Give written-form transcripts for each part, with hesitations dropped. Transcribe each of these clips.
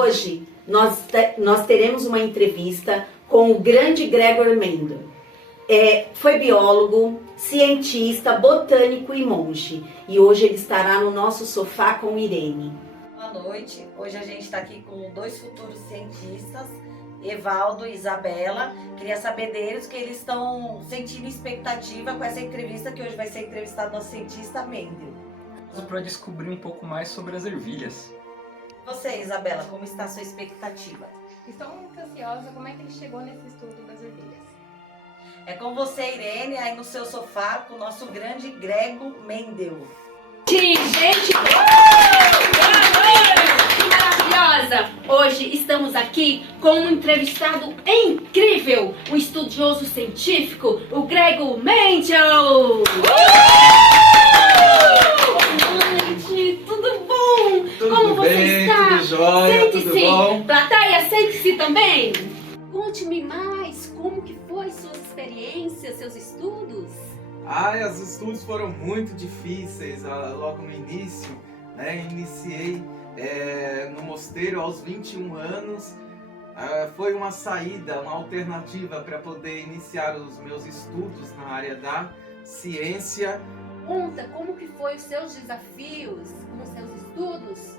Hoje nós teremos uma entrevista com o grande Gregor Mendel. Foi biólogo, cientista, botânico e monge. E hoje ele estará no nosso sofá com Irene. Boa noite. Hoje a gente está aqui com dois futuros cientistas, Evaldo e Isabela. Queria saber deles que eles estão sentindo expectativa com essa entrevista, que hoje vai ser entrevistado nosso cientista Mendel. Para descobrir um pouco mais sobre as ervilhas. Você, Isabela, como está a sua expectativa? Estou muito ansiosa. Como é que ele chegou nesse estudo das ervilhas? É com você, Irene, aí no seu sofá, com o nosso grande Gregor Mendel. Gente! Que maravilhosa! Hoje estamos aqui com um entrevistado incrível, um estudioso científico, o Gregor Mendel! Gente, tudo bom? Tudo Como você bem, está? tudo jóia, tudo Sente-se! bom? Plateia, sente-se também! Conte-me mais, como que foi suas experiências, seus estudos? Os estudos foram muito difíceis logo no início, né? Iniciei no mosteiro aos 21 anos. Foi uma saída, uma alternativa para poder iniciar os meus estudos na área da ciência. Conta como que foi os seus desafios nos seus estudos?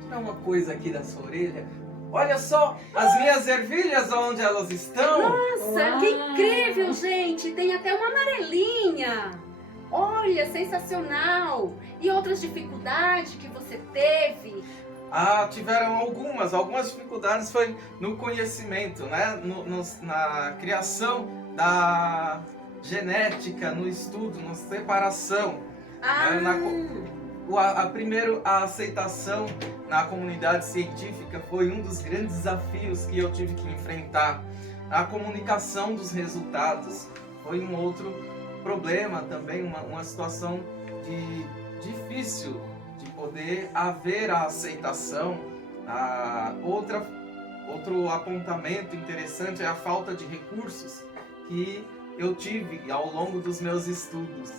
Tirar uma coisa aqui da sua orelha. Olha só as minhas ervilhas, onde elas estão. Nossa, que incrível, gente! Tem até uma amarelinha. Olha, sensacional! E outras dificuldades que você teve? Tiveram algumas dificuldades foi no conhecimento, né? Na criação da genética, no estudo, na separação. Primeiro, a aceitação na comunidade científica foi um dos grandes desafios que eu tive que enfrentar. A comunicação dos resultados foi um outro problema também, uma situação difícil de poder haver a aceitação. Outro apontamento interessante é a falta de recursos que eu tive ao longo dos meus estudos.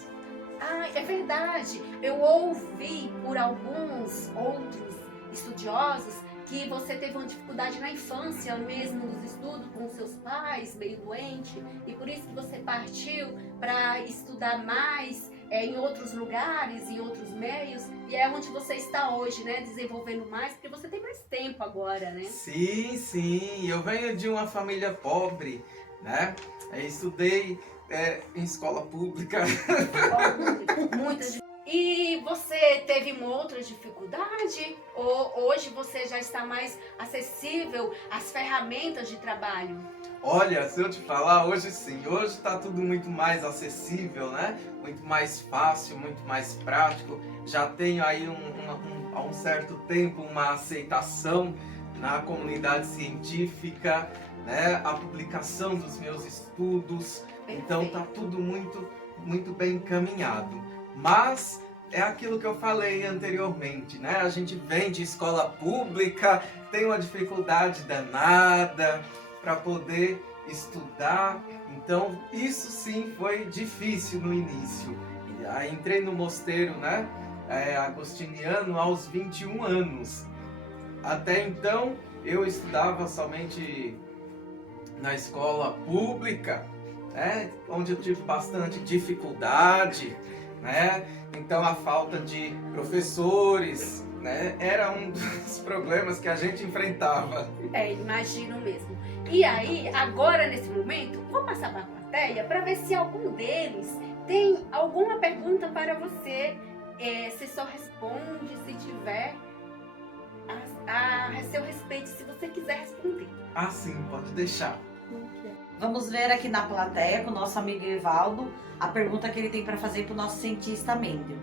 É verdade. Eu ouvi por alguns outros estudiosos que você teve uma dificuldade na infância mesmo nos estudos com seus pais, meio doente, e por isso que você partiu para estudar mais em outros lugares, em outros meios, e é onde você está hoje, né? Desenvolvendo mais, porque você tem mais tempo agora, né? Sim. Eu venho de uma família pobre, né? Eu estudei em escola pública. Muitas. E você teve uma outra dificuldade? Ou hoje você já está mais acessível às ferramentas de trabalho? Olha, se eu te falar, hoje sim. Hoje está tudo muito mais acessível, né? Muito mais fácil, muito mais prático. Já tenho aí há um certo tempo uma aceitação na comunidade científica, né? A publicação dos meus estudos. Então está tudo muito bem encaminhado. Mas é aquilo que eu falei anteriormente, né? A gente vem de escola pública, tem uma dificuldade danada para poder estudar. Então isso sim foi difícil no início. Aí entrei no mosteiro, né? Agostiniano aos 21 anos. Até então eu estudava somente na escola pública, né? Onde eu tive bastante dificuldade, né? Então a falta de professores, né? Era um dos problemas que a gente enfrentava. Imagino mesmo. E aí, agora nesse momento, vou passar para a plateia para ver se algum deles tem alguma pergunta para você. Você só responde se tiver a seu respeito, se você quiser responder. Sim, pode deixar. Vamos ver aqui na plateia com o nosso amigo Evaldo a pergunta que ele tem para fazer para o nosso cientista Mendel.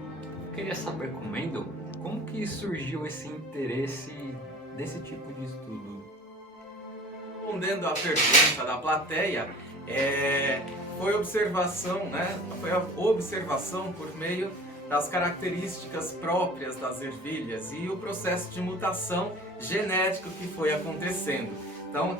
Eu queria saber com o Mendel como que surgiu esse interesse desse tipo de estudo. Respondendo à pergunta da plateia, foi observação, né? Foi a observação por meio das características próprias das ervilhas e o processo de mutação genético que foi acontecendo. Então,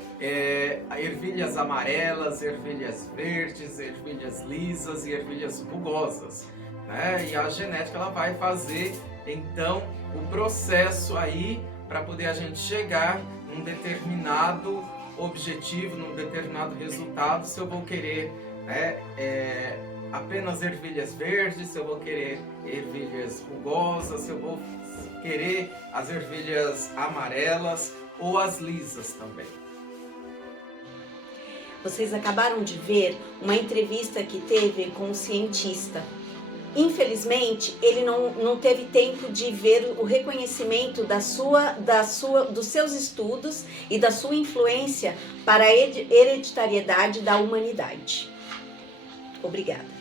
ervilhas amarelas, ervilhas verdes, ervilhas lisas e ervilhas rugosas, né? E a genética ela vai fazer então o processo aí para poder a gente chegar num determinado objetivo, num determinado resultado, se eu vou querer, né, apenas ervilhas verdes, se eu vou querer ervilhas rugosas, se eu vou querer as ervilhas amarelas ou as lisas também. Vocês acabaram de ver uma entrevista que teve com um cientista. Infelizmente, ele não teve tempo de ver o reconhecimento dos seus estudos e da sua influência para a hereditariedade da humanidade. Obrigada.